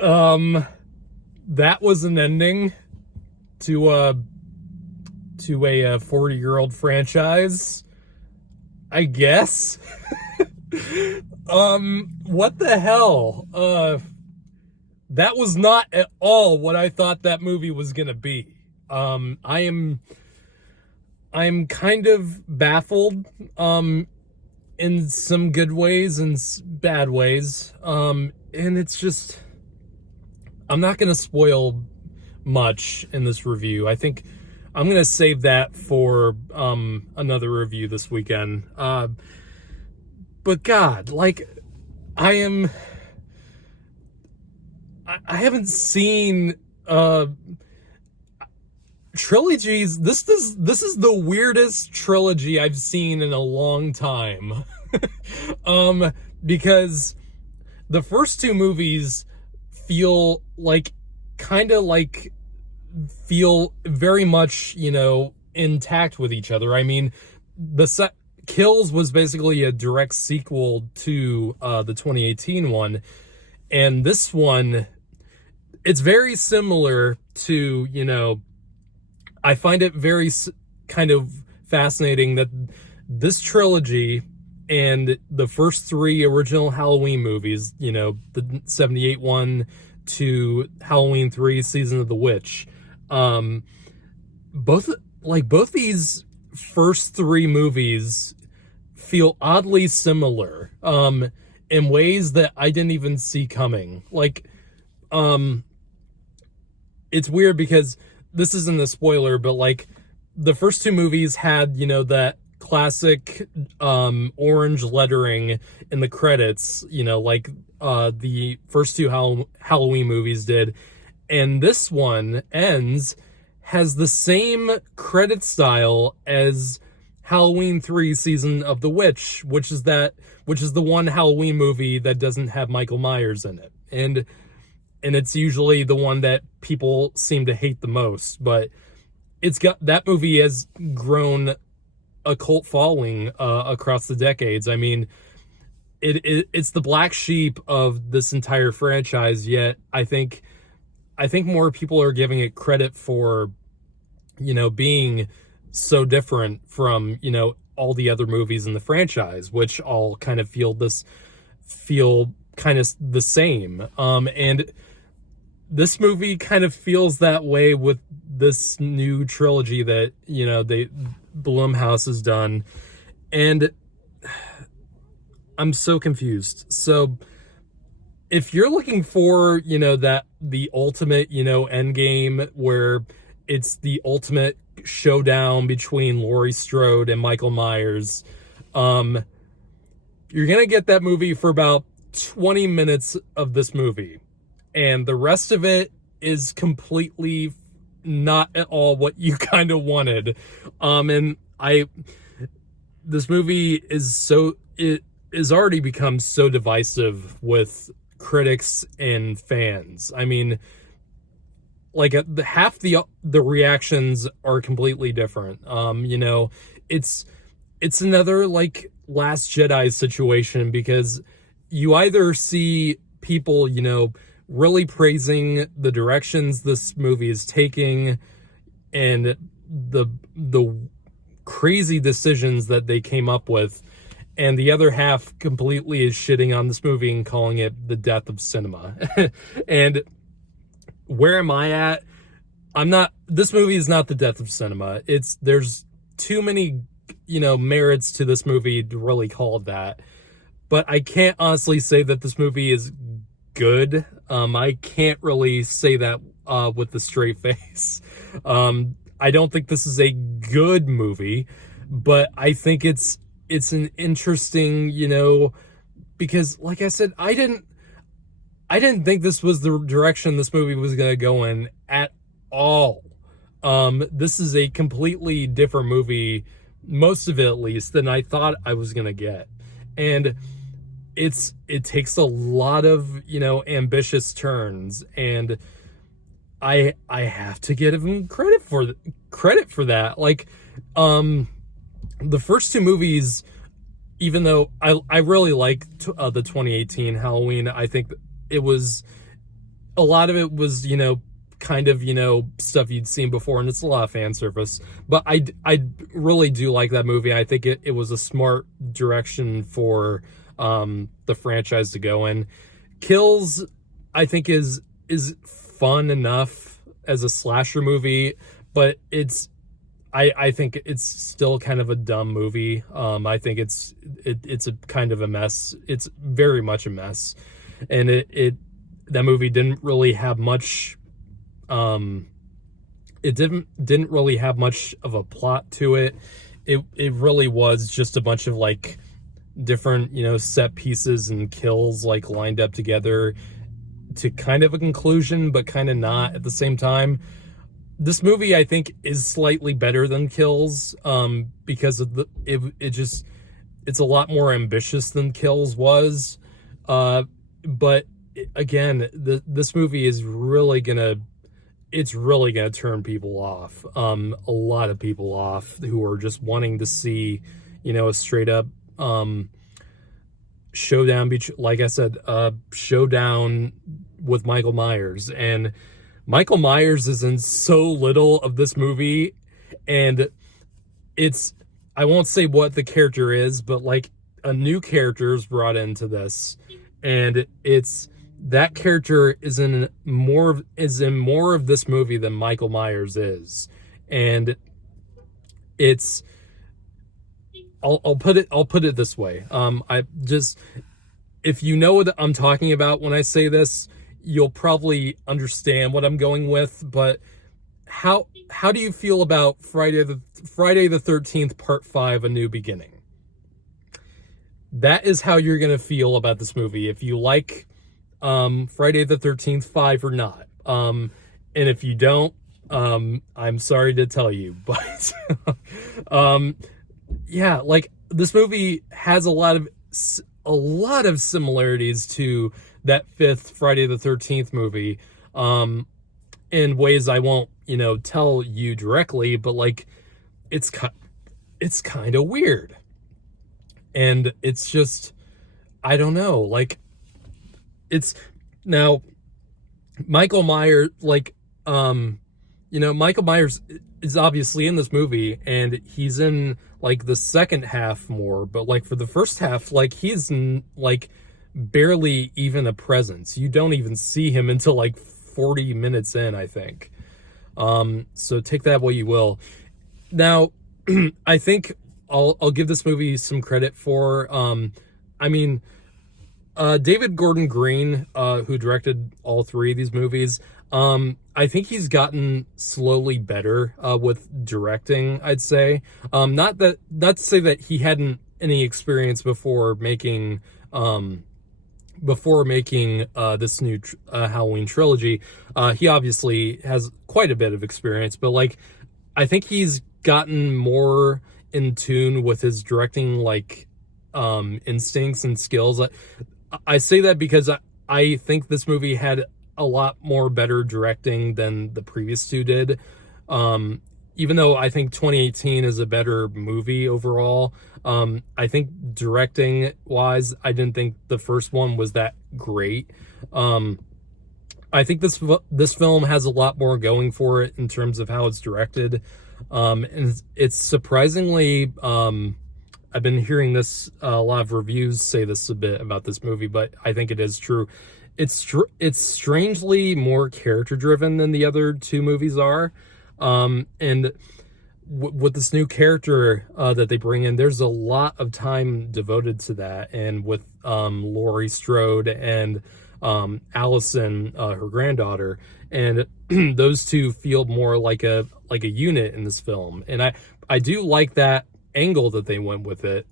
That was an ending to a 40-year-old franchise, I guess. What the hell? That was not at all what I thought that movie was gonna be. I'm kind of baffled, in some good ways and bad ways. And it's just, I'm not gonna spoil much in this review. I think I'm gonna save that for another review this weekend. But God, like, I haven't seen trilogies. This is the weirdest trilogy I've seen in a long time. Because the first two movies feel very much, intact with each other. I mean, Kills was basically a direct sequel to the 2018 one, and this one, it's very similar to, I find it very kind of fascinating that this trilogy and the first three original Halloween movies, the 78 one to Halloween 3 Season of the Witch, both these first three movies feel oddly similar in ways that I didn't even see coming. It's weird because this isn't a spoiler, but the first two movies had, that classic orange lettering in the credits, the first two Halloween movies did. And this one has the same credit style as Halloween 3 Season of the Witch, which is the one Halloween movie that doesn't have Michael Myers in it. And it's usually the one that people seem to hate the most, but that movie has grown a cult following across the decades. I mean, it's the black sheep of this entire franchise, yet I think more people are giving it credit for, being so different from, all the other movies in the franchise, which all kind of feel kind of the same. And this movie kind of feels that way with this new trilogy that, Blumhouse has done. And I'm so confused. So if you're looking for, the ultimate, end game where it's the ultimate showdown between Laurie Strode and Michael Myers, you're gonna get that movie for about 20 minutes of this movie, and the rest of it is completely not at all what you kind of wanted. This movie it is already become so divisive with critics and fans. I mean, half the reactions are completely different. It's another Last Jedi situation, because you either see people, really praising the directions this movie is taking and the crazy decisions that they came up with, and the other half completely is shitting on this movie and calling it the death of cinema. And where am I at? This movie is not the death of cinema. There's too many, merits to this movie to really call it that. But I can't honestly say that this movie is good. I can't really say that with a straight face. I don't think this is a good movie, but I think it's an interesting, because like I said, I didn't think this was the direction this movie was going to go in at all. This is a completely different movie, most of it at least, than I thought I was going to get. And it takes a lot of, ambitious turns, and I have to give him credit for that. The first two movies, even though I really liked the 2018 Halloween, I think it was a lot of it was, kind of, stuff you'd seen before, and it's a lot of fan service. But I really do like that movie. I think it was a smart direction for the franchise to go in. Kills, I think, is fun enough as a slasher movie, but I think it's still kind of a dumb movie. I think it's a kind of a mess. It's very much a mess, and that movie didn't really have much. It didn't really have much of a plot to it. It really was just a bunch of like different set pieces and kills like lined up together to kind of a conclusion, but kind of not at the same time. This movie, I think, is slightly better than Kills, because of it's a lot more ambitious than Kills was. But again, this movie is really gonna turn people off. A lot of people off who are just wanting to see, a straight up showdown. Like I said, showdown with Michael Myers. And Michael Myers is in so little of this movie, and I won't say what the character is, but like a new character is brought into this, and that character is in more of this movie than Michael Myers is. And I'll put it this way. If you know what I'm talking about when I say this, you'll probably understand what I'm going with. But how do you feel about Friday the 13th Part 5, A New Beginning? That is how you're going to feel about this movie, if you like Friday the 13th 5 or not. And if you don't, I'm sorry to tell you, but yeah, like this movie has a lot of similarities to that fifth Friday the 13th movie, in ways I won't, tell you directly, but like it's kind of weird. And it's just, I don't know, like it's now Michael Myers, like, Michael Myers is obviously in this movie, and he's in like the second half more, but like for the first half, like he's like barely even a presence. You don't even see him until like 40 minutes in, I think. So take that what you will. Now, I think I'll give this movie some credit for, David Gordon Green, who directed all three of these movies. I think he's gotten slowly better with directing, I'd say. Not to say that he hadn't any experience before making this new Halloween trilogy. He obviously has quite a bit of experience, but like I think he's gotten more in tune with his directing instincts and skills. I say that because I think this movie had a lot more better directing than the previous two did. Even though I think 2018 is a better movie overall, I think directing wise, I didn't think the first one was that great. I think this film has a lot more going for it in terms of how it's directed. And it's surprisingly, I've been hearing this, a lot of reviews say this a bit about this movie, but I think it is true. It's strangely more character driven than the other two movies are. And with this new character that they bring in, there's a lot of time devoted to that. And with Laurie Strode and Allison, her granddaughter, and those two feel more like a unit in this film. And I do like that angle that they went with it.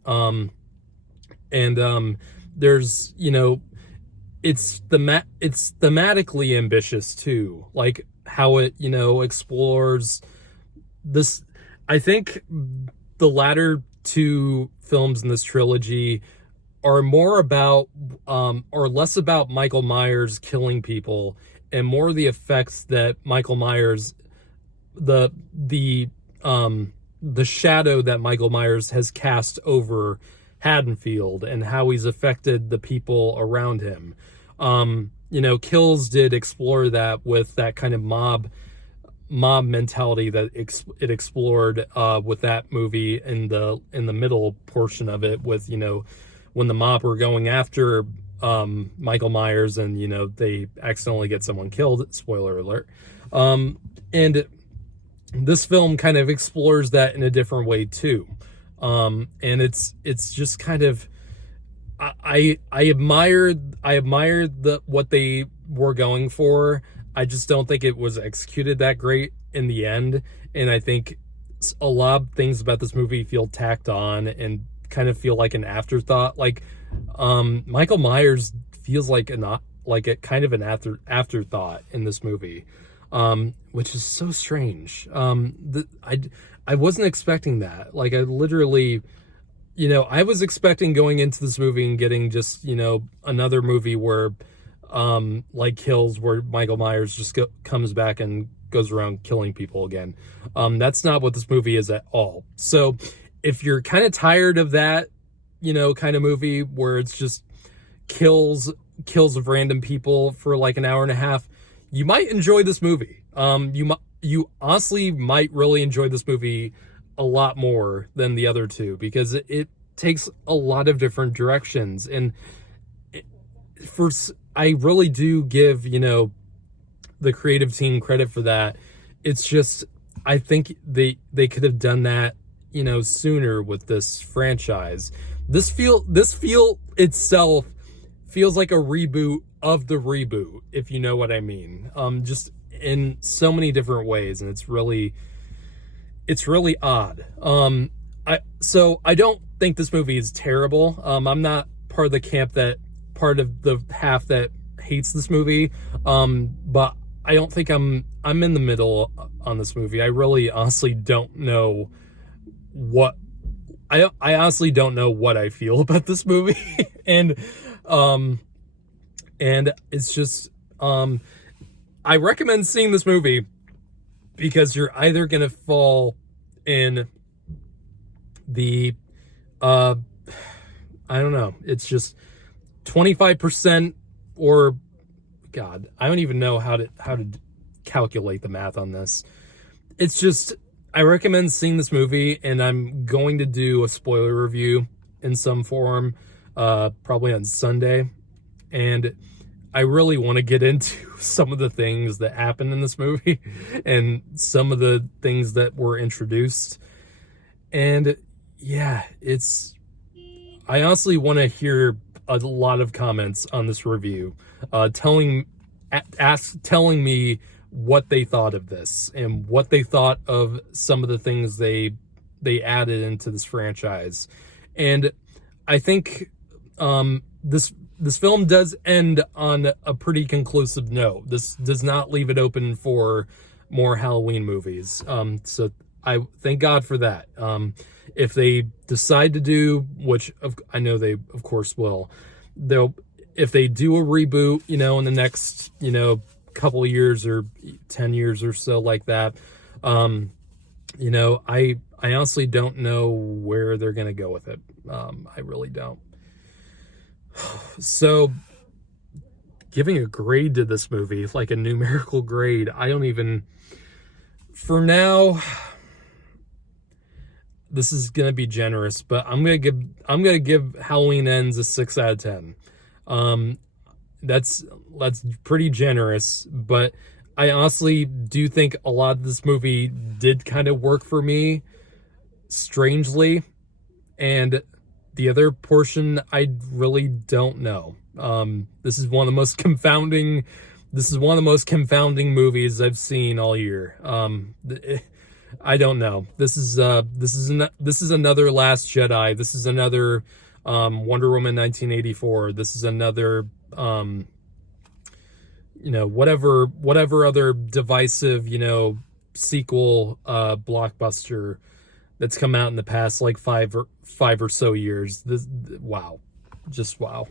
There's, it's thematically ambitious too, like how it, explores this. I think the latter two films in this trilogy are more about, or less about Michael Myers killing people, and more the effects that Michael Myers, the shadow that Michael Myers has cast over Haddonfield and how he's affected the people around him. Kills did explore that with that kind of mob mentality that it explored with that movie in the middle portion of it, with when the mob were going after Michael Myers, and they accidentally get someone killed, spoiler alert. And this film kind of explores that in a different way too. And it's just kind of, I admired what they were going for. I just don't think it was executed that great in the end, and I think a lot of things about this movie feel tacked on and kind of feel like an afterthought. Like Michael Myers feels like a kind of an afterthought in this movie, which is so strange. I wasn't expecting that. Like, I literally, I was expecting going into this movie and getting just, another movie where, like Kills, where Michael Myers just comes back and goes around killing people again. That's not what this movie is at all. So if you're kind of tired of that, kind of movie where it's just kills of random people for like an hour and a half, you might enjoy this movie. You honestly might really enjoy this movie a lot more than the other two, because it takes a lot of different directions. And I really do give, the creative team credit for that. It's just, I think they could have done that, sooner with this franchise. This feel itself feels like a reboot of the reboot, if you know what I mean. Just in so many different ways, and it's really odd. I don't think this movie is terrible. I'm not part of the half that hates this movie. But I don't think I'm in the middle on this movie. I really honestly don't know what I honestly don't know what I feel about this movie. and it's just, I recommend seeing this movie because you're either going to fall in the, I don't know, it's just 25%, or God, I don't even know how to calculate the math on this. It's just, I recommend seeing this movie, and I'm going to do a spoiler review in some form, probably on Sunday. And I really want to get into some of the things that happen in this movie and some of the things that were introduced. And yeah, I honestly want to hear a lot of comments on this review, telling me what they thought of this and what they thought of some of the things they added into this franchise. And I think this film does end on a pretty conclusive note. This does not leave it open for more Halloween movies. So I thank God for that. If they decide to do, which I know they of course will, if they do a reboot, in the next, couple of years or 10 years or so like that, I honestly don't know where they're going to go with it. I really don't. So giving a grade to this movie, like a numerical grade, for now, this is going to be generous, but I'm going to give Halloween Ends a 6 out of 10. That's pretty generous, but I honestly do think a lot of this movie did kind of work for me, strangely, and the other portion I really don't know. This is one of the most confounding movies I've seen all year. I don't know. This is another Last Jedi. This is another Wonder Woman 1984. This is another whatever other divisive, sequel blockbuster that's come out in the past like five or so years. Wow. Just wow.